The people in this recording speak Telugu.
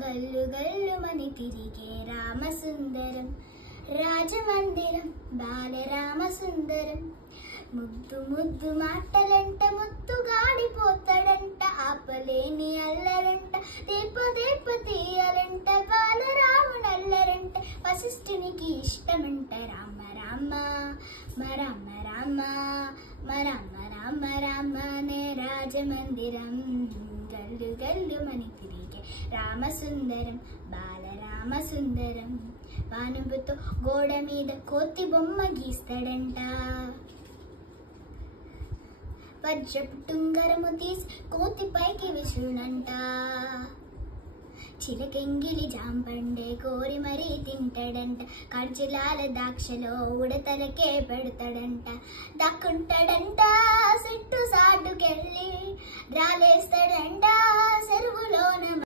గల్లు గల్లు మని తిరిగే రామసుందరం రాజమందిరం బాలరామసుందరం ముద్దు ముద్దు మాటలంట ముత్తుగాడిపోతాడంట ఆపలేని అల్లరంట దీప దీప తీయాలంట బాలరామునల్లరంట వశిష్ఠునికి ఇష్టమంట రామ రామ రామ రామ రామ రామ రామ నే రాజమందిరం గల్లు గల్లు మని తిరిగే రామసుందరం బాలరామసుందరం పానుపుతో గోడ మీద కోతి బొమ్మ గీస్తాడంట వజ్రపు టుంగరము తీసి కోతి పైకి విసురునంట చిలకెంగిలి జాంపండే కోరి మరీ తింటాడంట ఖర్జులాల దాక్షలో ఉడతలకే పెడతాడంట దక్కుంటాడంట సిట్టు సాటుకెళ్ళి రాలేస్తాడంట